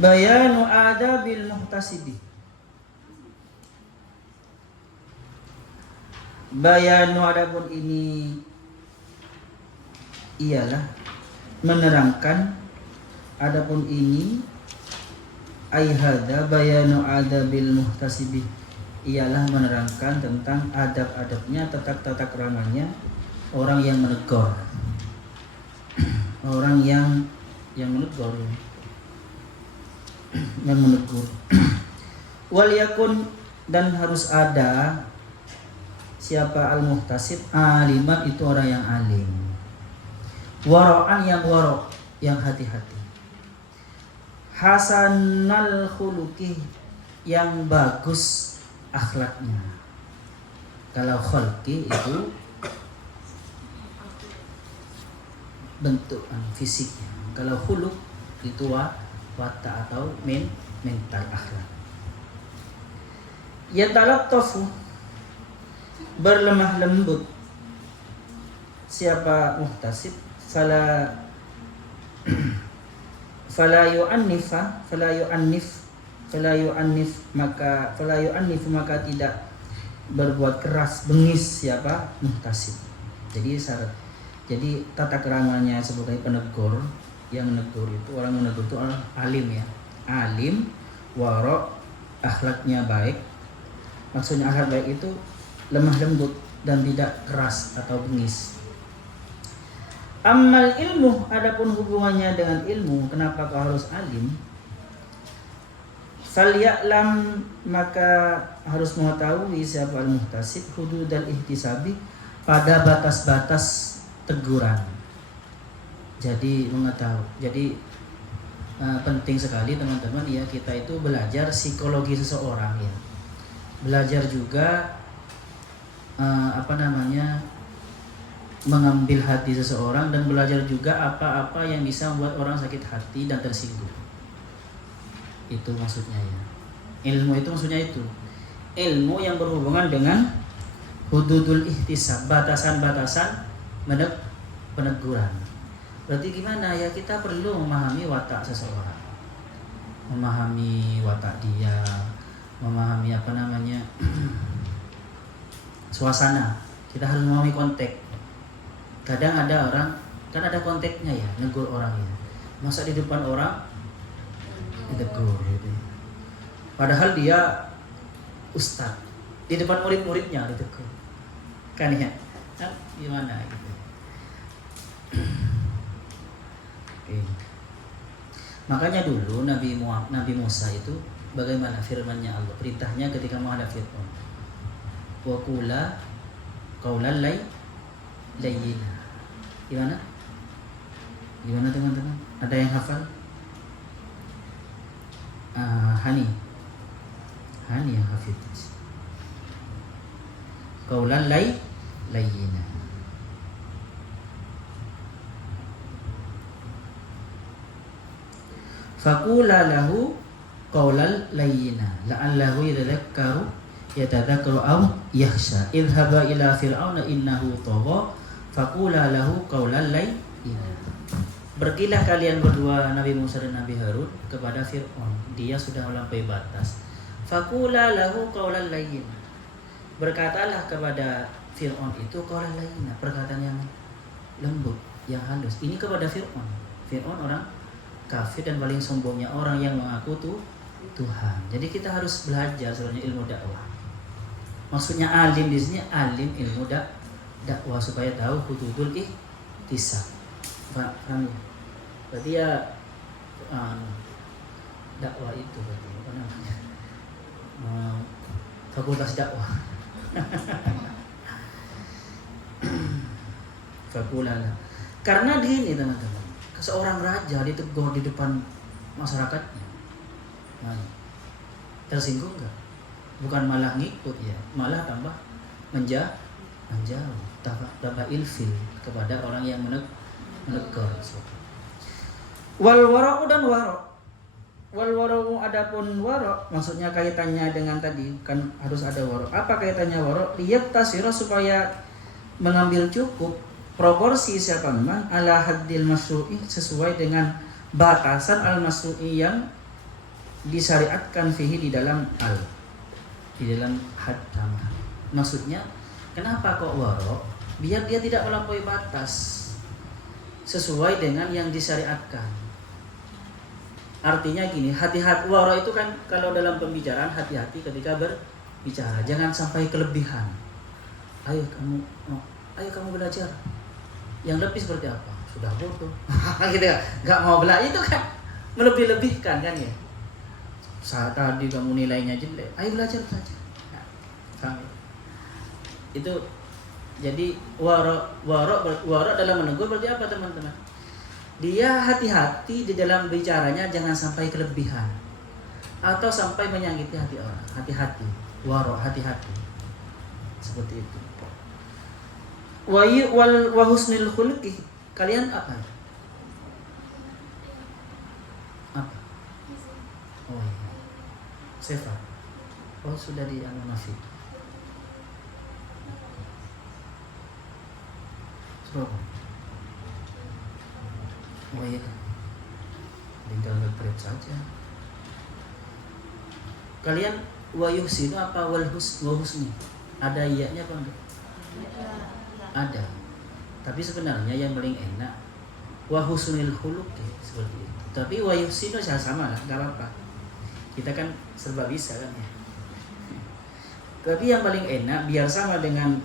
Bayanu adabil muhtasibi. Bayanu adapun ini ialah menerangkan, adapun ini aihada bayanu adabil muhtasibi ialah menerangkan tentang adab-adabnya, tata keramanya orang yang menegur. Orang yang menegur, yang menegur. Wal yakun, dan harus ada siapa al-muhtasib, aliman itu orang yang alim, wara'an yang wara', yang hati-hati, hasanal khuluqi, yang bagus akhlaknya. Kalau khulqi itu bentuk fisiknya, kalau khuluq itu watak atau mental akhlak. Yatalattafu, berlemah lembut siapa muhtasib, fala yu'annif maka tidak berbuat keras, bengis siapa muhtasib. Jadi syarat, jadi tata keramanya sebagai penegur, yang menegur itu, orang menegur itu alim ya, alim, wara', akhlaknya baik. Maksudnya akhlak baik itu lemah lembut dan tidak keras atau bengis. Ammal ilmu, adapun hubungannya dengan ilmu, kenapa kau harus alim? Falya'lam, maka harus mengetahui siapa al-muhtasib hududal ihtisabi, pada batas-batas teguran. Jadi mengetahui, jadi penting sekali teman-teman ya, kita itu belajar psikologi seseorang ya, belajar juga mengambil hati seseorang, dan belajar juga apa-apa yang bisa membuat orang sakit hati dan tersinggung. Itu maksudnya ya. Ilmu itu maksudnya itu. Ilmu yang berhubungan dengan hududul ihtisab, batasan-batasan peneguran. Berarti gimana ya, kita perlu memahami watak seseorang, memahami watak dia, memahami suasana. Kita harus memahami konteks. Kadang ada orang kan ada konteksnya ya, negur orang ya. Masa di depan orang ditegur gitu. Padahal dia ustaz, di depan murid-muridnya ditegur. Kan ya? Nah, gimana gitu. Oke. Makanya dulu Nabi Musa itu bagaimana firman-Nya Allah, perintahnya ketika menghadap Fir'aun. Wa qula qaulan layyina. Gimana teman-teman? Ada yang hafal? Hani yang hafidz. Qaulan layyina. Faqula lahu qaulan layyina la'allahu yatadhakkaru aw yakhsha. Idhhaba ila fir'auna innahu tagha faqula lahu qaulan layyina. Pergilah kalian berdua, Nabi Musa dan Nabi Harun, kepada Fir'aun. Dia sudah melampaui batas. Faqula lahu qaulan layyina. Berkatalah kepada Fir'aun itu qaulan layyina, perkataan yang lembut, yang halus. Ini kepada Fir'aun. Fir'aun orang kafir dan paling sombongnya orang yang mengaku Tuhan. Jadi kita harus belajar sebenarnya ilmu dakwah. Maksudnya alim di sini, alim ilmu dakwah, supaya tahu hududul ihtisab. Paham ya? Berarti ya dakwah itu berarti apa namanya? Fakultas dakwah. Fakulala. Karena gini teman-teman, seorang raja ditegur di depan masyarakatnya, tersinggung nggak? Bukan malah ngikut ya, malah tambah menjauh, tambah ilfil kepada orang yang menegur. Wal wara'u, dan wara'. Wal wara'u, adapun wara', maksudnya kaitannya dengan tadi kan harus ada wara'. Apa kaitannya wara'? Lihat tasira, supaya mengambil cukup proporsi siapa memang ala haddil masyru'i, sesuai dengan batasan al masyru'i yang disyariatkan fihi di dalam di dalam had tamah. Maksudnya kenapa kok waro? Biar dia tidak melampaui batas sesuai dengan yang disyariatkan. Artinya gini, hati-hati, waro itu kan kalau dalam pembicaraan hati-hati ketika berbicara, jangan sampai kelebihan. Ayo kamu belajar. Yang lebih seperti apa? Sudah bodoh. Gitu kan? Gak mau belajar itu kan melebih-lebihkan kan ya. Saat tadi kamu nilainya jelek, ayo belajar saja. Nah, itu jadi waro dalam menegur berarti apa teman-teman? Dia hati-hati di dalam bicaranya, jangan sampai kelebihan atau sampai menyakiti hati orang. Hati-hati, waro, hati-hati. Seperti itu. Wa husnul khuluqi. Kalian apa? Apa? Oh iya. Sefa. Oh sudah di Nafi. Surabaya. Oh iya, tinggal nge-prep saja. Kalian wayuhsinu apa wahusni? Ada iyanya apa enggak? Ada. Tapi sebenarnya yang paling enak wahusnul khuluqi seperti itu. Tapi wayuhsinu sama lah, enggak apa-apa. Kita kan serba bisa kan ya. Tapi yang paling enak biar sama dengan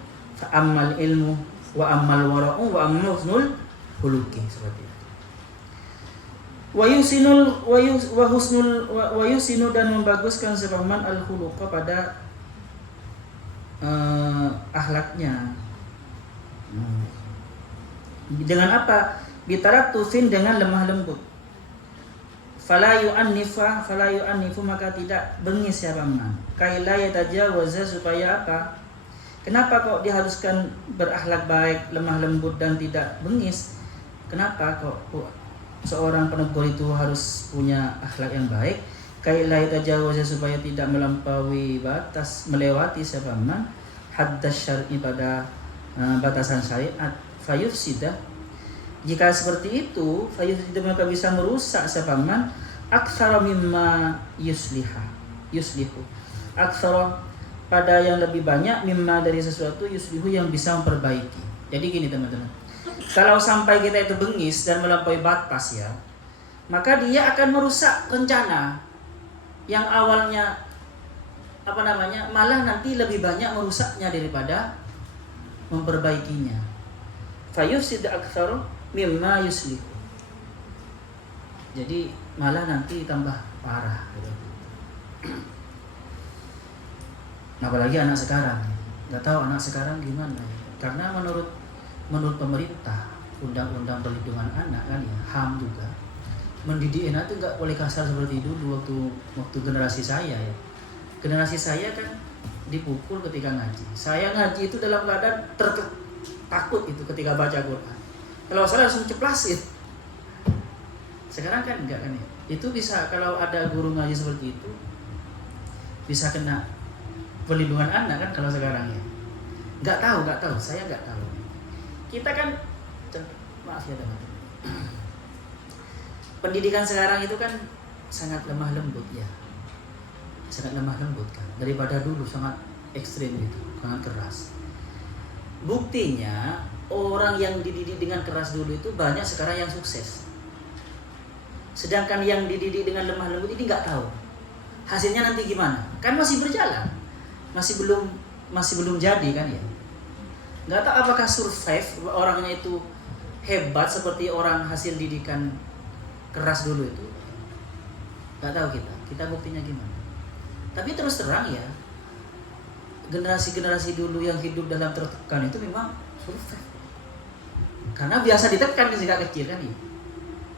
amal ilmu wa amal wara'u wa amal husnul khuluqi seperti itu. Wa yusinu dan membaguskan sepaman al-khuluqa pada akhlaknya. Dengan apa? Bitaratufin dengan lemah lembut. Fala yu'annifu maka tidak bengis ya paman. Kaila yatajawaza supaya apa? Kenapa kok diharuskan berakhlak baik, lemah lembut dan tidak bengis? Kenapa kok seorang penegur itu harus punya akhlak yang baik? Kaila yatajawaza supaya tidak melampaui batas, melewati siapa man haddas syar'i pada batasan syariat. Fayufsidah, jika seperti itu fayufsidah maka bisa merusak siapa man aktsara mimma yuslihu aktsara pada yang lebih banyak mimma dari sesuatu yuslihu yang bisa memperbaiki. Jadi gini teman-teman, kalau sampai kita itu bengis dan melampaui batas ya, maka dia akan merusak rencana yang awalnya malah nanti lebih banyak merusaknya daripada memperbaikinya. Fayufsid aktsaru mimma yuslihu. Jadi malah nanti tambah parah gitu. Apalagi anak sekarang, nggak tahu anak sekarang gimana. Karena menurut pemerintah, undang-undang perlindungan anak kan ya, HAM juga, mendidik anak itu nggak boleh kasar seperti dulu waktu generasi saya ya. Generasi saya kan dipukul ketika ngaji. Saya ngaji itu dalam keadaan takut itu ketika baca Quran. Kalau salah langsung ceplasin. Sekarang kan enggak kan ya. Itu bisa kalau ada guru ngaji seperti itu bisa kena perlindungan anak kan kalau sekarang ya. Enggak tahu, saya enggak tahu. Kita kan maaf ya teman-teman. Pendidikan sekarang itu kan sangat lemah lembut ya. Sangat lemah lembut kan. Daripada dulu sangat ekstrim gitu, sangat keras. Buktinya orang yang dididik dengan keras dulu itu banyak sekarang yang sukses. Sedangkan yang dididik dengan lemah lembut ini nggak tahu hasilnya nanti gimana. Kan masih berjalan, masih belum jadi kan ya. Nggak tahu apakah survive orangnya itu hebat seperti orang hasil didikan keras dulu itu. Nggak tahu kita buktinya gimana. Tapi terus terang ya, generasi dulu yang hidup dalam tertekan itu memang survive. Karena biasa ditekan sejak kecil kan ya.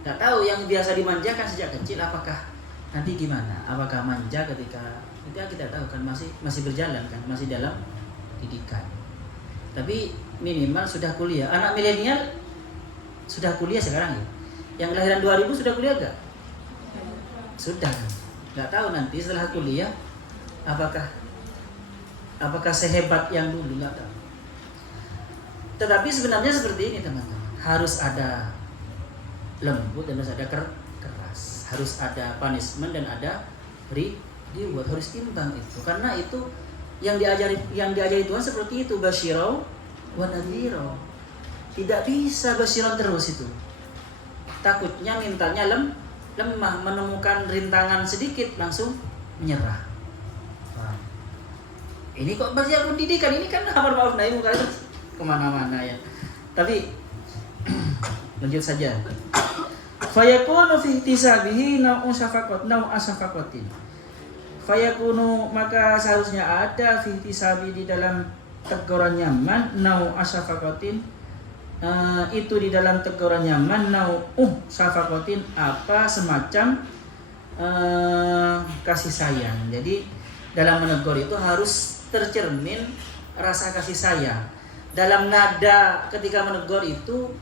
Nggak tahu yang biasa dimanjakan sejak kecil apakah nanti gimana? Apakah manja ketika kita tahu kan masih berjalan kan, masih dalam didikan. Tapi minimal sudah kuliah. Anak milenial sudah kuliah sekarang ya. Yang kelahiran 2000 sudah kuliah enggak? Sudah kan. Nggak tahu nanti setelah kuliah apakah sehebat yang dulu, nggak tahu. Tetapi sebenarnya seperti ini teman-teman, harus ada lembut dan harus ada keras, harus ada punishment dan ada dibuat, harus imbang itu. Karena itu yang diajari Tuhan seperti itu, basyirau wa nadhirau. Tidak bisa basyiran terus itu. Takutnya mintanya lemah, menemukan rintangan sedikit langsung menyerah. Ini kok belajar pendidikan, ini kan amar ma'ruf nahi munkar kemana-mana ya. Tapi lanjut saja. Fayakunu fi ihtisabihi nau'u asafaqatin. Fayakunu, maka seharusnya ada fi ihtisabi di dalam teguran nyaman nau'u asafaqatin, itu di dalam teguran nyaman nau'u safaqatin, apa semacam kasih sayang. Jadi dalam menegur itu harus tercermin rasa kasih sayang. Dalam nada ketika menegur itu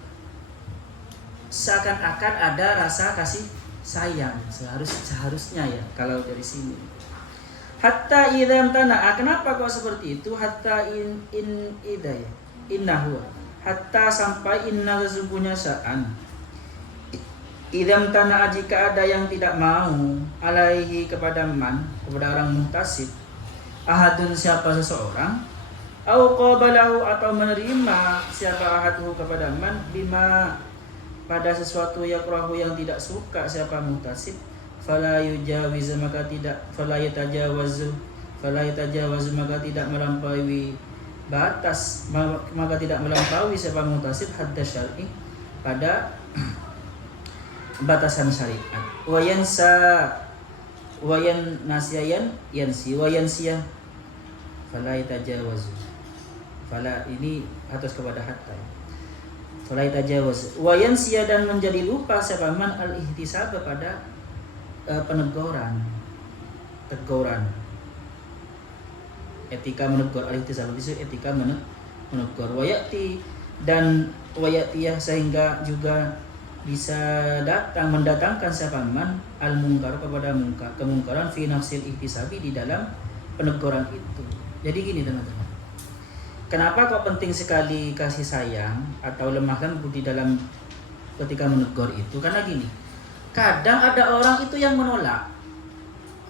seakan-akan ada rasa kasih sayang, seharusnya ya kalau dari sini. Hatta idzan tana, kenapa kok seperti itu? Hatta innahu, hatta sampai inna, sesungguhnya sa'an. Idzan tana, jika ada yang tidak mau, alaihi kepada orang muhtasib, ahadun siapa seseorang, au qabalahu atau menerima siapa ahadhu kepada man, bima pada sesuatu yakrahu yang tidak suka siapa muhtasib, fala yujawiz, maka tidak fala yatajawazu maka tidak melampaui batas, maka tidak melampaui siapa muhtasib hadda syar'i, pada batasan syariat. Wayan nasiyan yansi wayansiya fala yatajawazu, fala ini atas kepada hatta, fala yatajawaz wayansiya, dan menjadi lupa siapa man al-ihtisab pada teguran, etika menegur, al-ihtisab itu etika menegur. Wayati, dan wayatiyah, sehingga juga bisa mendatangkan siapa man al-munkar kepada kemungkaran fi nafsil ihtisabi, di dalam peneguran itu. Jadi gini teman-teman, kenapa kok penting sekali kasih sayang atau lemah lembut di dalam ketika menegur itu? Karena gini, kadang ada orang itu yang menolak,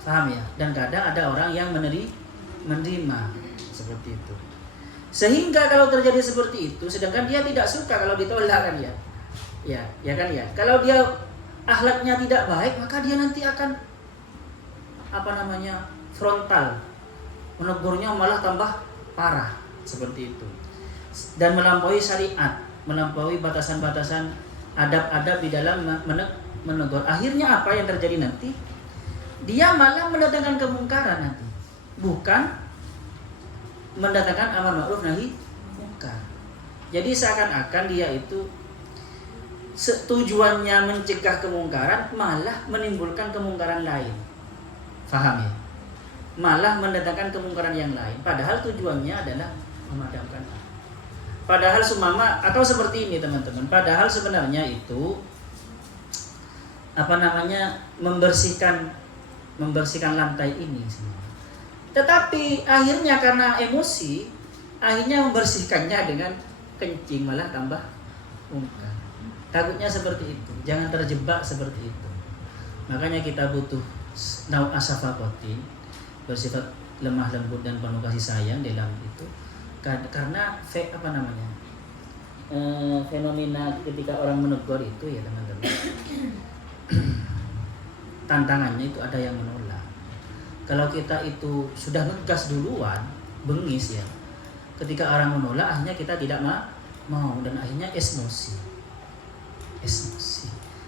paham ya? Dan kadang ada orang yang menerima seperti itu. Sehingga kalau terjadi seperti itu, sedangkan dia tidak suka kalau ditolak kan ya? Ya kan ya. Kalau dia akhlaknya tidak baik, maka dia nanti akan frontal, menegurnya malah tambah parah seperti itu, dan melampaui syariat, melampaui batasan-batasan adab-adab di dalam menegur. Akhirnya apa yang terjadi nanti? Dia malah mendatangkan kemungkaran nanti, bukan mendatangkan amar ma'ruf nahi munkar. Jadi seakan-akan dia itu tujuannya mencegah kemungkaran, malah menimbulkan kemungkaran lain. Faham ya? Malah mendatangkan kemungkaran yang lain, padahal tujuannya adalah memadamkan. Padahal atau seperti ini teman-teman, padahal sebenarnya itu membersihkan lantai ini semua. Tetapi akhirnya karena emosi, akhirnya membersihkannya dengan kencing, malah tambah munkar. Takutnya seperti itu, jangan terjebak seperti itu. Makanya kita butuh nau asafaqatin, bersifat lemah lembut dan penuh kasih sayang dalam itu. Karena fenomena ketika orang menegur itu ya teman-teman, tantangannya itu ada yang menolak. Kalau kita itu sudah ngegas duluan, bengis ya, ketika orang menolak akhirnya kita tidak mau, dan akhirnya emosi,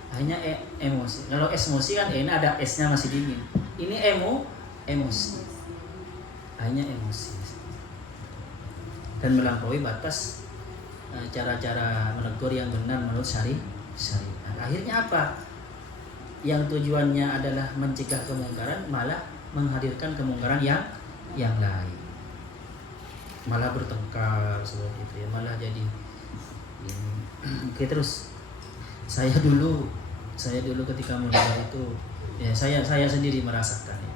akhirnya emosi. Kalau emosi kan ini ada esnya masih dingin, ini emosi, akhirnya emosi dan melampaui batas cara-cara menegur yang benar menurut syariat. Akhirnya apa? Yang tujuannya adalah mencegah kemungkaran, malah menghadirkan kemungkaran yang lain, malah bertengkar seperti itu ya, malah jadi ini. Oke, terus saya dulu ketika mondok itu ya, saya sendiri merasakan ya.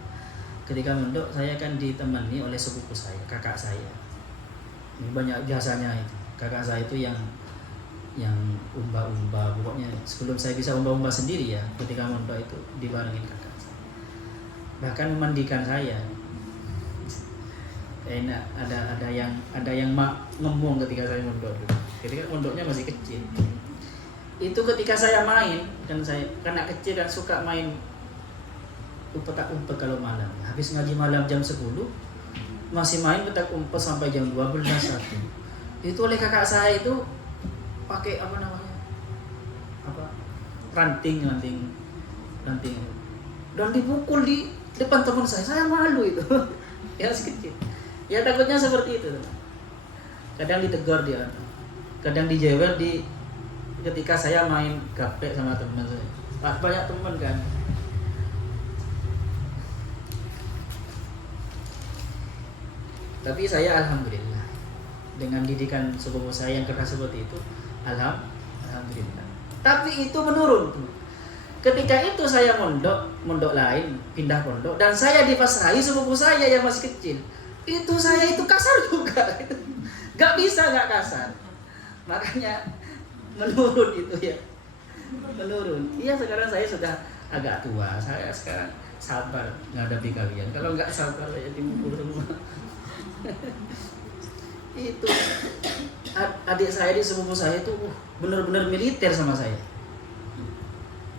Ketika mondok saya kan ditemani oleh sepupu saya, kakak saya. Ini banyak jasanya itu. Kakak saya itu yang umba-umba, pokoknya sebelum saya bisa umba-umba sendiri ya, ketika mondok itu dibarengin kakak saya. bahkan memandikan saya. Enak, ada yang ngomong ketika saya mondok dulu. Ketika mondoknya masih kecil. Itu ketika saya main, kan saya anak kecil kan suka main umpet kalau malam. Habis ngaji malam jam 10, masih main petak umpet sampai jam 12 1. Itu oleh kakak saya itu pakai apa namanya? Ranting. Dan dipukul di depan teman saya. Saya malu itu. Ya masih kecil. Ya takutnya seperti itu. Kadang ditegur dia, kadang dijewel ketika saya main gaplek sama teman saya. Banyak teman kan. Tapi saya alhamdulillah dengan didikan sepupu saya yang keras seperti itu, alhamdulillah. Tapi itu menurun tuh. Ketika itu saya mondok lain, pindah pondok, dan saya dipasrahi sepupu saya yang masih kecil. Itu saya itu kasar juga. Gak bisa gak kasar. Makanya menurun itu ya. Menurun. Iya, sekarang saya sudah agak tua. Saya sekarang sabar menghadapi kalian. Kalau nggak sabar ya dimukul semua. Itu adik saya di sepupu saya itu benar-benar militer sama saya.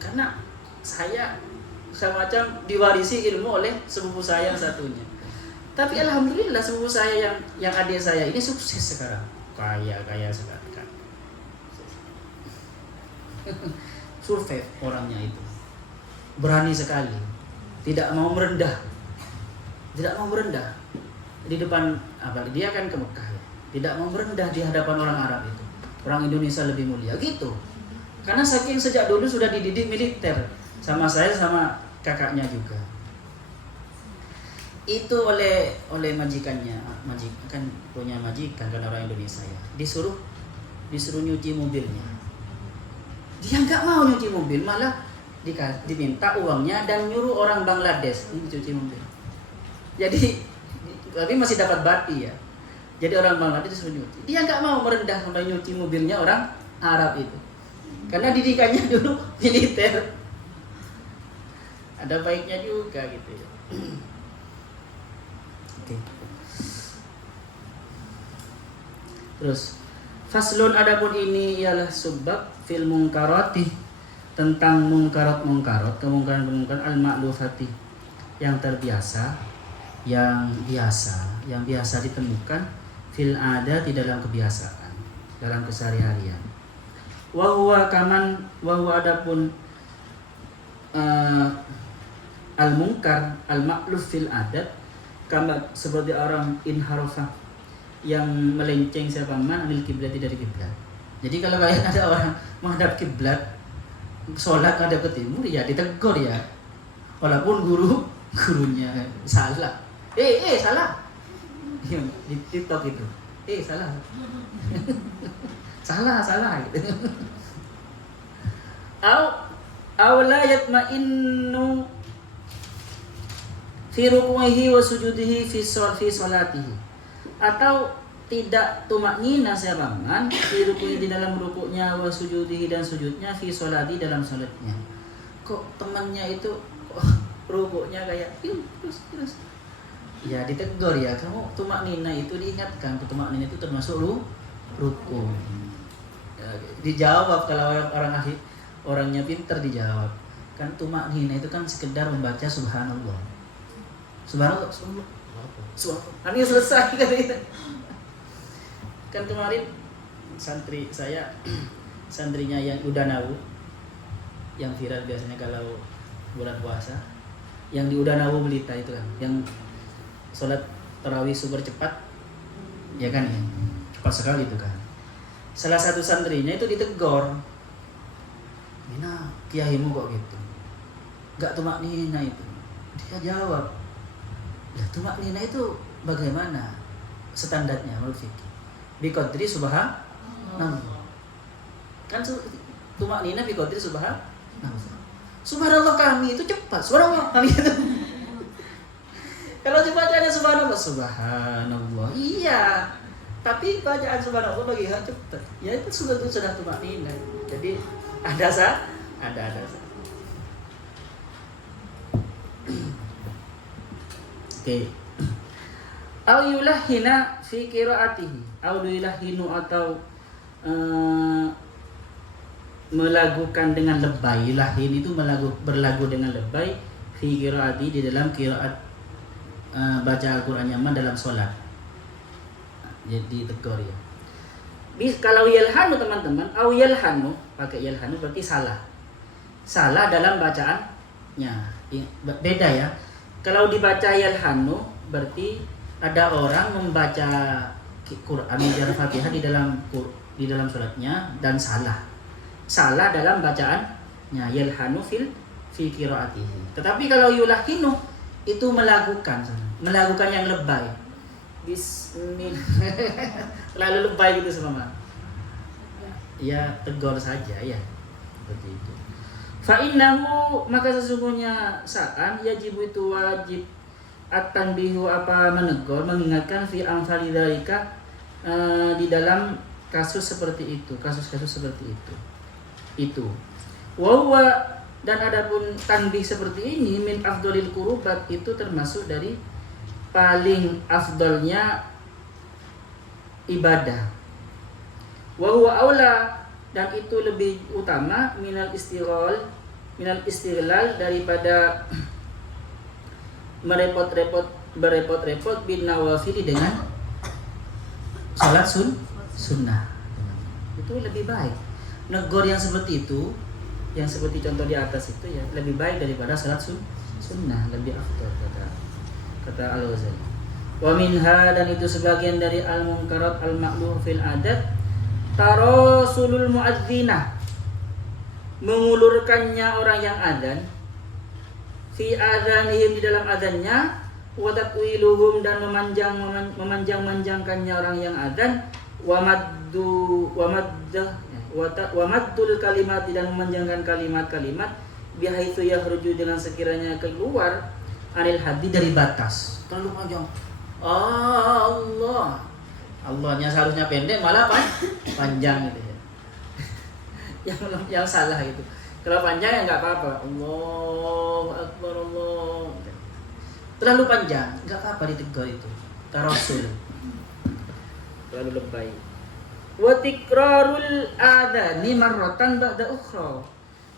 Karena saya semacam diwarisi ilmu oleh sepupu saya yang satunya. Tapi alhamdulillah sepupu saya yang adik saya ini sukses sekarang. Kaya sekarang. Survive orangnya itu. Berani sekali. Tidak mau merendah. Di depan dia kan ke Mekah ya. Tidak mau merendah di hadapan orang Arab itu. Orang Indonesia lebih mulia gitu. Karena saking sejak dulu sudah dididik militer sama saya sama kakaknya juga. Itu oleh majikannya, kan punya majikan kan orang Indonesia ya. Disuruh nyuci mobilnya. Dia nggak mau nyuci mobil, malah diminta uangnya dan nyuruh orang Bangladesh nyuci mobil. Jadi tapi masih dapat bati ya. Jadi orang Bangladesh disuruh nyuci. Dia nggak mau merendah sampai nyuci mobilnya orang Arab itu. Karena didikannya dulu militer. Ada baiknya juga gitu ya. Oke. Terus faslun, adapun ini ialah subbab fil mungkarati, tentang mungkarat kemungkaran al-ma'lufati, yang terbiasa, yang biasa ditemukan fil ada di dalam kebiasaan, dalam keseharian. Wa huwa adapun al-munkar al-ma'luf fil adat, kama seperti orang inharofa, yang melenceng siapa man anil kiblat, dari kiblat. Jadi kalau kalian ada orang menghadap kiblat, sholat ada ke timur, ya ditegur ya. Walaupun gurunya salah. Salah. Di TikTok itu. Salah. salah gitu. Aw la yatma'innu fi ruku'ihi wa sujudihi fi sholatihi, atau tidak tumaknina sebangan fi ruku'i, di dalam rukuknya, wa sujudihi, dan sujudnya, fi sholati, dalam sholatnya. Kok temannya itu rukuknya kayak terus ya ditegur ya, kamu tumaknina itu diingatkan, tumaknina itu termasuk ruku. Ya, dijawab kalau orangnya pintar dijawab. Kan tumaknina itu kan sekedar membaca subhanallah. Ini selesai kan itu. Kan kemarin santri saya, santrinya yang Udanawu, yang viral biasanya kalau bulan puasa, yang di Udanawu Belita itu kan, yang sholat tarawih super cepat, ya kan ya, cepat sekali itu kan. Salah satu santrinya itu ditegur, Nina, kiaimu kok gitu, gak tumaknina itu. Dia jawab, ya tumaknina itu bagaimana standarnya menurut fikih? Biqadri subhanallah. Kan tumaknina biqadri subhanallah. Subhanallah kami itu cepat, subhanallah kami itu. Kalau bacanya subhanallah, iya. Tapi bacaan subhanallah bagi hak cepat. Ya itu sudah tumaknina. Jadi ada. Oke. Au yulahhina fi qiraatihi. Au yulahhinu atau melagukan dengan lebay. Lahin itu berlagu dengan lebay fi qiraati di dalam qiraat baca Al-Qur'an nyaman dalam salat. Jadi tegur ya. Kalau yalhanu teman-teman, au yalhanu pakai yalhanu berarti salah. Salah dalam bacaannya. Beda ya. Kalau dibaca yalhanu berarti ada orang membaca Quran dan Fatihah di dalam salatnya dan salah. Salah dalam bacaannya, yalhanu fi qiraatihi. Tetapi kalau yulahinu itu melakukan yang lebay. Bismillah. Terlalu lebay gitu sama. Ya tegur saja ya. Seperti itu. Fa innahu maka sesungguhnya sa'an yajibu itu wajib at-tanbihu apa menegur mengingatkan fi amsali dzalika di dalam kasus seperti itu, kasus-kasus seperti itu. Itu. Wa dan adapun tanbih seperti ini min afdhalil qurubat itu termasuk dari paling afdolnya ibadah. Wa huwa aula dan itu lebih utama minal istighlal daripada berepot-repot bin nawafili dengan salat sunnah. Itu lebih baik. Negor yang seperti itu, yang seperti contoh di atas itu ya, lebih baik daripada salat sunnah, lebih afdal kata Al-Ghazali. Wa minha dan itu sebagian dari al-munkarat al-ma'luh fil adat tarasulul muadzinah mengulurkannya orang yang adzan fi adzanihim di dalam adzannya wa tatwiluhum dan memanjang-manjangkannya orang yang adzan wa maddul kalimat dan memanjangkan kalimat-kalimat bihaitsu yakhruju dengan sekiranya keluar anil haddi dari batas. Terlalu panjang. Allah. Allahnya seharusnya pendek malah panjang gitu ya. yang salah itu. Kalau panjang ya enggak apa-apa. Allahu akbar Allah. Terlalu panjang, enggak apa-apa ditegur itu. Tarasul. Terlalu lebay. Wa tikrarul adzani marratan ba'da ukhra.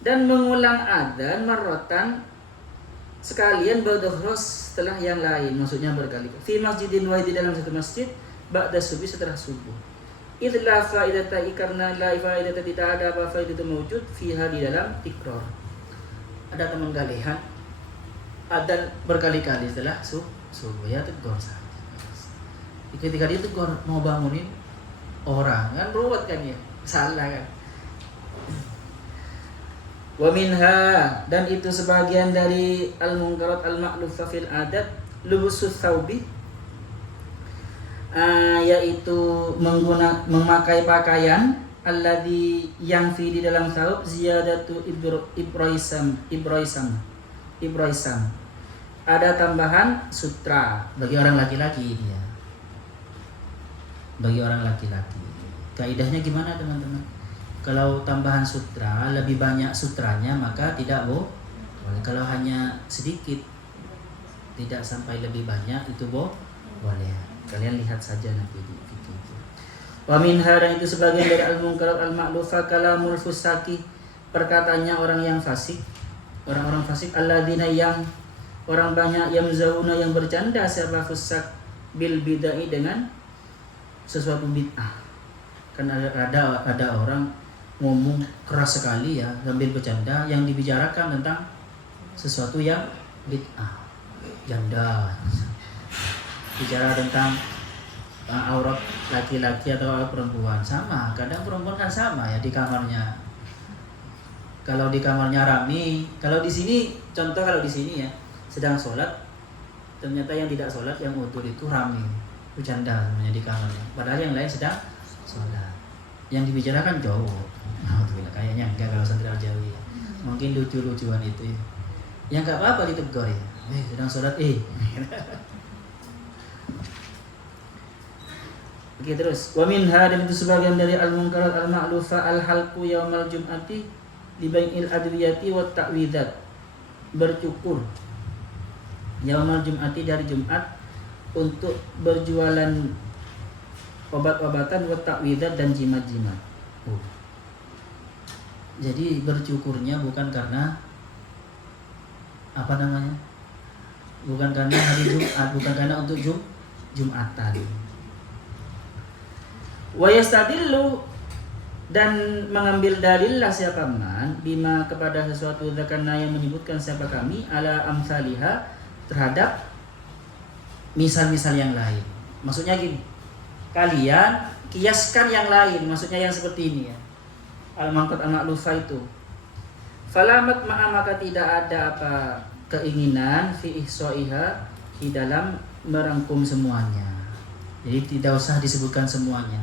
Dan mengulang adzan marratan sekalian ba'da ukhra setelah yang lain, maksudnya berkali-kali. Fi masjidin wahid dalam satu masjid ba'da subuh setelah subuh. Idla faidata karena la faidata tidak ada apa faidah itu mewujud fiha di dalam tikrar. Ada teman kalian adzan berkali-kali setelah subuh ya tegur saja. Ketika dia tegur mau bangunin orang kan beruat kan ya, salah kan. Wa minha dan itu sebagian dari al-munkarat al-ma'lufa fil adat lubusus thawbi yaitu memakai pakaian alladzi yang fi di dalam thawb ziyadatu ibraisam ada tambahan sutra bagi orang laki-laki dia. Bagi orang laki-laki. Kaidahnya gimana teman-teman? Kalau tambahan sutra lebih banyak sutranya maka tidak boleh. Kalau hanya sedikit tidak sampai lebih banyak itu boleh. Kalian lihat saja nanti di video itu. Wa minha dan itu sebagian dari al-munkarat al-ma'lufa kalamul fusaki perkataannya orang yang fasik. Orang-orang fasik alladzina yang orang banyak yang zauna yang bercanda siapa fusak bil bid'ah dengan sesuatu bid'ah. Kan ada orang ngomong keras sekali ya sambil bercanda yang dibicarakan tentang sesuatu yang bid'ah. Janda. Bicara tentang aurat laki-laki atau aurat perempuan sama. Kadang perempuan kan sama ya di kamarnya. Kalau di kamarnya rame, kalau di sini contoh kalau di sini ya sedang sholat ternyata yang tidak sholat yang utur itu rame. Bercanda namanya di kamarnya. Padahal yang lain sedang sholat. Yang dibicarakan cowok. Kayaknya enggak kalau santri Al-Jawi. Mungkin lucu-lucuan itu ya. Yang enggak apa-apa ditegur ya. Sedang sholat Oke terus. Wa minha dan itu sebagian dari al-munkarat al-ma'lufa al-halqu yaumal jum'ati li bai'il adwiyati wat ta'widzat. Bercukur Yaumal Jum'ati dari Jumat untuk berjualan obat-obatan wa ta'widzat dan jimat-jimat. Jadi bersyukurnya bukan karena apa namanya? Bukan karena hari Jumat, bukan karena untuk Jumatan. Wa yastadillu dan mengambil dalil lah siapa man bima kepada sesuatu zakarna yang menyebutkan siapa kami ala amsaliha terhadap misal-misal yang lain. Maksudnya gini, kalian kiaskan yang lain, maksudnya yang seperti ini ya. Al-mangkat al-ma'lufa itu. Falamat maka tidak ada apa keinginan fi ihsaiha di dalam merangkum semuanya. Jadi tidak usah disebutkan semuanya.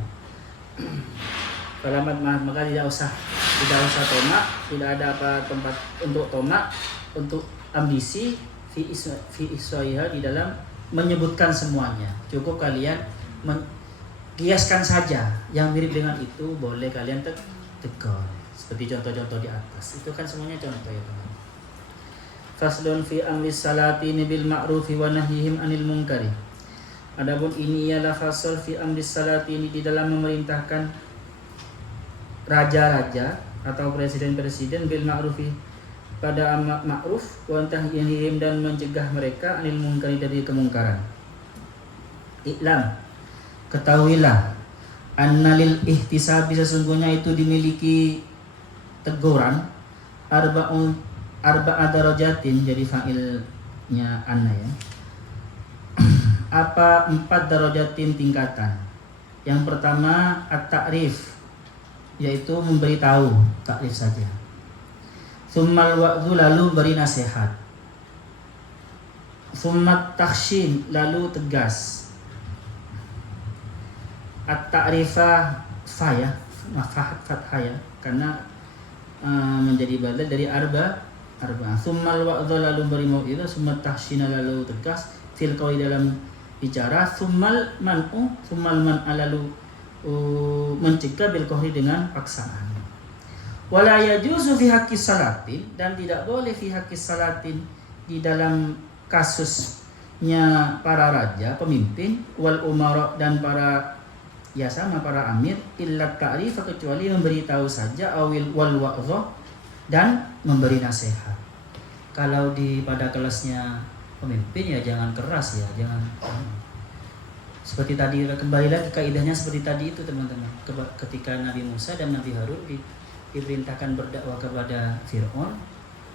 Falamat maka tidak usah tomak, tidak ada apa tempat untuk tomak, untuk ambisi fi ihsaiha di dalam menyebutkan semuanya. Cukup kalian kiaskan saja yang mirip dengan itu, boleh kalian tegur. Seperti contoh-contoh di atas. Itu kan semuanya contoh ya teman. Faslun fi amris salatin bil ma'rufi wa nahyihim anil munkari. Adapun ini ialah fasal fi amris salatin di dalam memerintahkan raja-raja atau presiden-presiden bil ma'rufi pada amat ma'ruf wa nahyihim dan mencegah mereka anil munkari dari kemungkaran. Iklam, ketahuilah annalil ihtisabi sesungguhnya itu dimiliki teguran arba'a darajatin, jadi fa'ilnya anna ya. Apa 4 darajatin tingkatan. Yang pertama at-ta'rif, yaitu memberitahu, takrif saja. Tsummal wa'dzu, lalu beri nasihat. Tsummat takhshin, lalu tegas. At-ta'rifah fa ya, fathah ya, karena menjadi badal dari arba. Tsummal wa'dzu, lalu beri mau'izah, tsummat takhshin, lalu tegas fil qauli dalam bicara, tsummal man'u, lalu mencegah bil qahri dengan paksaan. Wala yajuzu fi haqqis salatin, dan tidak boleh fi haqqis salatin di dalam kasusnya para raja, pemimpin, wal umara dan para para amir, illa ta'rif, kecuali memberitahu saja, awil wal wa'dhah dan memberi nasihat. Kalau pada kelasnya pemimpin ya jangan keras ya, jangan seperti tadi, kembali lagi kaidahnya seperti tadi itu teman-teman. Ketika Nabi Musa dan Nabi Harun diperintahkan berdakwah kepada Fir'aun,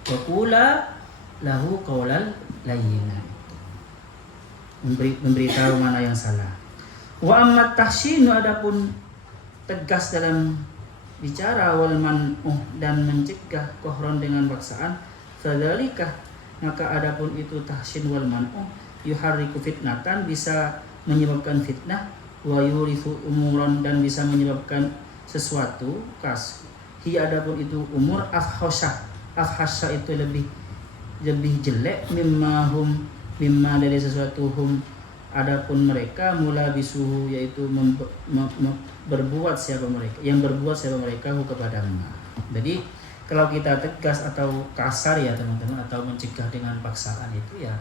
wa qula lahu qawlan layyinan, memberitahu mana yang salah. Wa amma tahsinu, adapun tegas dalam bicara, wal man'u dan mencegah, kohron dengan paksaan, fadzalika maka adapun itu tahsin wal man'u yuharriku fitnatan, bisa menyebabkan fitnah, wa yurifu umuran dan bisa menyebabkan sesuatu hi adapun itu umur afhasha itu lebih jelek mimma dari sesuatu adapun mereka mulabisuhu, yaitu berbuat siapa mereka kepada Allah. Jadi kalau kita tegas atau kasar ya teman-teman, atau mencegah dengan paksaan itu ya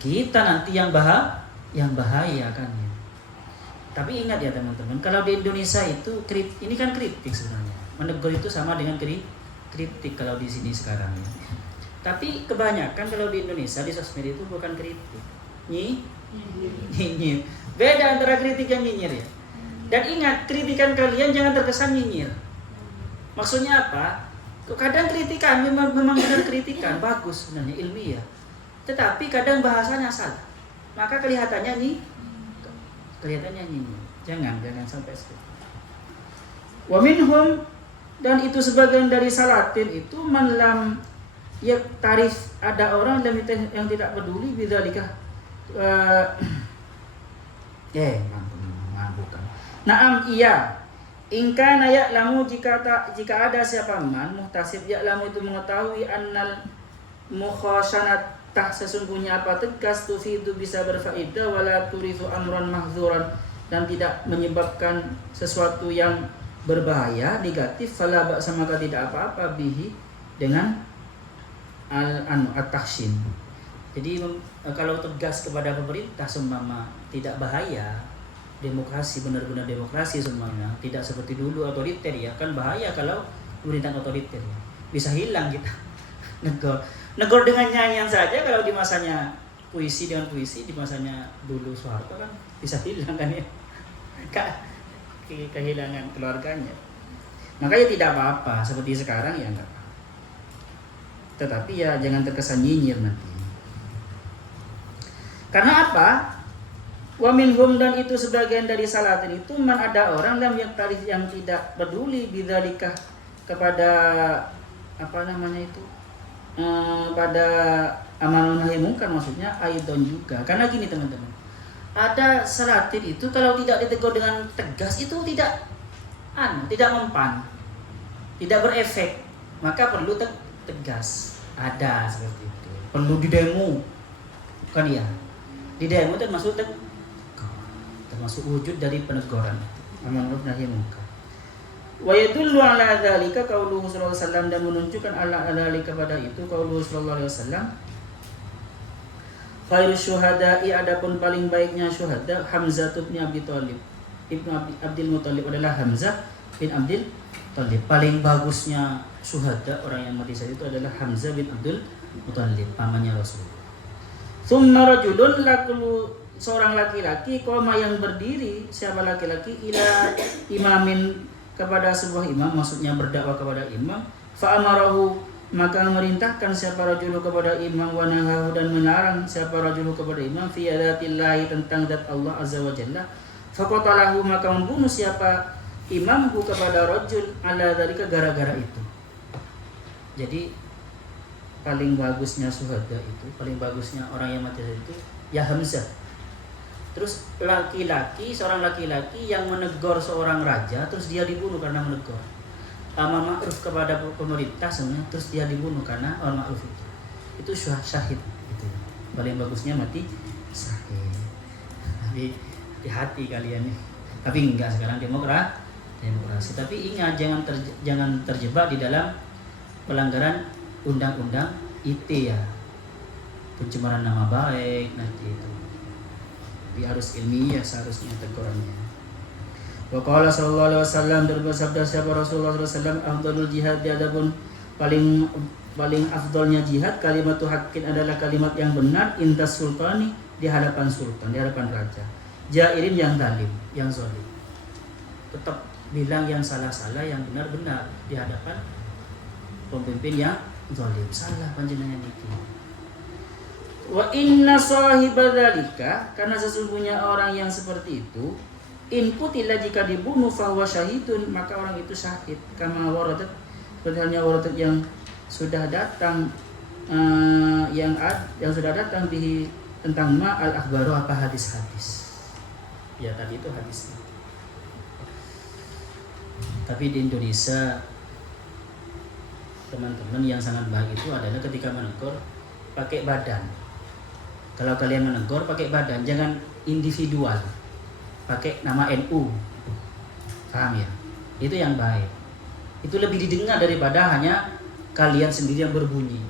kita nanti yang bahaya kan ya. Tapi ingat ya teman-teman, kalau di Indonesia itu ini kan kritik sebenarnya. Menegur itu sama dengan kritik kalau di sini sekarang ya. Tapi kebanyakan kalau di Indonesia di sosmed itu bukan kritik, nyinyir. Beda antara kritik yang nyinyir ya. Dan ingat, kritikan kalian jangan terkesan nyinyir. Maksudnya apa? Kadang kritikan memang benar kritikan bagus sebenarnya, ilmiah. Tetapi kadang bahasanya salah. Maka kelihatannya nyinyir. Jangan sampai seperti itu. Wa minhum, dan itu sebagian dari salatin itu man lam yaktarif, ada orang yang tidak peduli bidzalika bukan. Naam, iya. Ingkana ya'lamu, jika ada siapa man muhtasib ya'lamu itu mengetahui annal mukhasyanatah, sesungguhnya apa tegas, tufidu bisa berfaedah, wala turithu amran mahzuran dan tidak menyebabkan sesuatu yang berbahaya negatif, fala ba'sa maka tidak apa-apa bihi dengan at-takhshin. Jadi kalau tegas kepada pemerintah seumpama tidak bahaya, demokrasi benar-benar demokrasi semuanya, tidak seperti dulu otoriter ya, kan bahaya kalau pemerintahan otoriter ya. Bisa hilang kita negor dengan nyanyian saja kalau di masanya puisi dengan puisi, di masanya dulu Soeharto kan bisa hilang kan ya. Kehilangan keluarganya. Makanya tidak apa-apa seperti sekarang ya enggak. Tetapi ya jangan terkesan nyinyir nanti. Karena apa? Wa minhum, dan itu sebagian dari salatin itu man, ada orang yang tidak peduli bidzalika kepada apa namanya itu? Pada amal nahi mungkar, maksudnya aidon juga. Karena gini teman-teman. Ada salatin itu kalau tidak ditegur dengan tegas itu tidak mempan. Tidak berefek. Maka perlu tegas. Ada seperti itu. Perlu didemo. Kan ya? Di demo termasuk wujud dari peneguran amar ma'ruf nahi munkar. Wa yadullu ala dzalika qauluhu sallallahu alaihi wasallam, dan menunjukkan ala dzalika pada itu qauluhu sallallahu alaihi wasallam, khairu syuhada'i, adapun paling baiknya syuhada, Hamzah bin Abi Thalib, Ibnu Abdul Muthalib adalah Hamzah bin Abdul Thalib. Paling bagusnya syuhada, orang yang mati saat itu adalah Hamzah bin Abdul Muthalib, pamannya Rasul. Tsumma rajulun, lalu seorang laki-laki, qoma yang berdiri, siapa laki-laki, ila imamin, kepada sebuah imam, maksudnya berdakwah kepada imam, fa amarahu, maka memerintahkan siapa rajulu kepada imam, wa nahahu, dan melarang siapa rajulu kepada imam, fi dzatillahi, tentang zat Allah azza wa jalla, fa qatalahu, maka membunuh siapa imamku kepada rajul ala dzalika, gara-gara itu. Jadi paling bagusnya syuhada itu, paling bagusnya orang yang mati itu ya Hamzah. Terus seorang laki-laki yang menegur seorang raja, terus dia dibunuh karena menegur. Amar ma'ruf kepada pemerintah sebenarnya, terus dia dibunuh karena amar ma'ruf itu. Itu syahid gitu. Paling bagusnya mati syahid. Tapi di hati kalian nih. Tapi enggak, sekarang demokrasi. Tapi ingat, jangan terjebak di dalam pelanggaran undang-undang ITE ya, pencemaran nama baik nanti itu. Tapi harus ilmiah seharusnya tegurannya. Wa qala sallallahu alaihi wasallam, dan bersabda siapa Rasulullah sallallahu alaihi wasallam, afdalul jihad, adapun paling afdalnya jihad, kalimatu haqqin, adalah kalimat yang benar, intas sultani, di hadapan sultan, di hadapan raja, jairin, yang zalim, yang zalim. Tetap bilang yang salah-salah, yang benar-benar di hadapan pemimpin yang zalim. Salah panjenengan iki. Wa inna sahiba dzalika, karena sesungguhnya orang yang seperti itu, in qutila, jika dibunuh, fahuwa syahidun, maka orang itu syahid. Kama waradat, seperti halnya waradat yang sudah datang, yang sudah datang di tentang ma al akhbaru, apa hadis-hadis. Ya tadi itu hadisnya. Tapi di Indonesia teman-teman yang sangat baik itu adalah ketika menegur pakai badan. Kalau kalian menegur pakai badan, jangan individual, pakai nama NU, paham ya? Itu yang baik. Itu lebih didengar daripada hanya kalian sendiri yang berbunyi.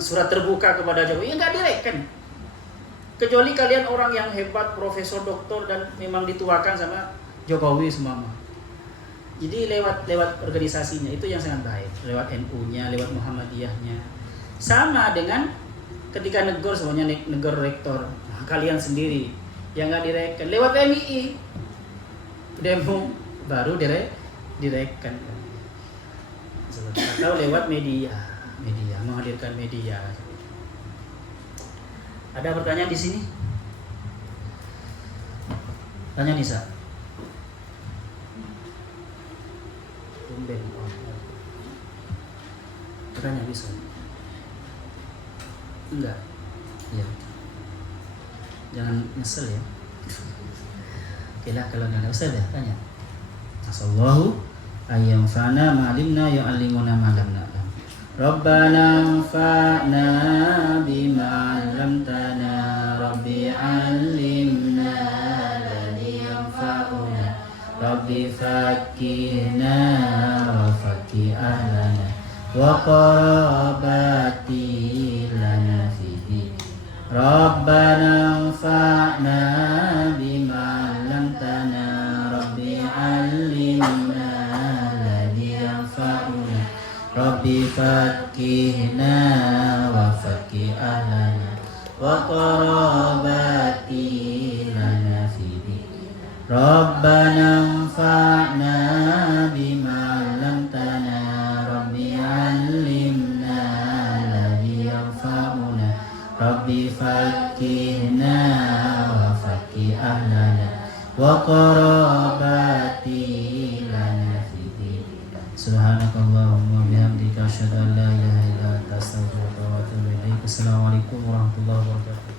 Surat terbuka kepada Jokowi, ya nggak direken. Kecuali kalian orang yang hebat, profesor, doktor, dan memang dituakan sama Jokowi semua. Jadi lewat organisasinya itu yang sangat baik, lewat NU-nya, lewat Muhammadiyahnya. Sama dengan ketika negor, semuanya negor rektor, kalian sendiri yang nggak direken, lewat MII, demo baru direken, atau lewat media menghadirkan media. Ada pertanyaan di sini? Tanya Nisa. Tanya bisa? Enggak. Ya. Jangan nyesel ya. Oke lah, kalau nggak usah dah tanya. Asallahu ayyamfana ma'alimna ya'allimuna ma'lam na'lam. Rabbana anfa'na bima 'allamtana, Rabbi 'allimna alladhi yanfa'una, Rabbi fakihna wa fakih ahlana wa qarabati lana fi Rabbana anfa'na bima 'allamtana Rabbi 'allimna alladhi yanfa'una Rabbi faqqihna wa faqqih ahlana wa qarabati lana fid Rabbana anfa'na bima 'allamtana Rabbi 'allimna alladhi yanfa'una Rabbi faqqihna wa faqqih ahlana wa qarabati lana fid Subhanakallahumma bihamdika asyhadu an la ilaha illa anta astaghfiruka wa atubu ilaik. Assalamualaikum warahmatullahi wabarakatuh.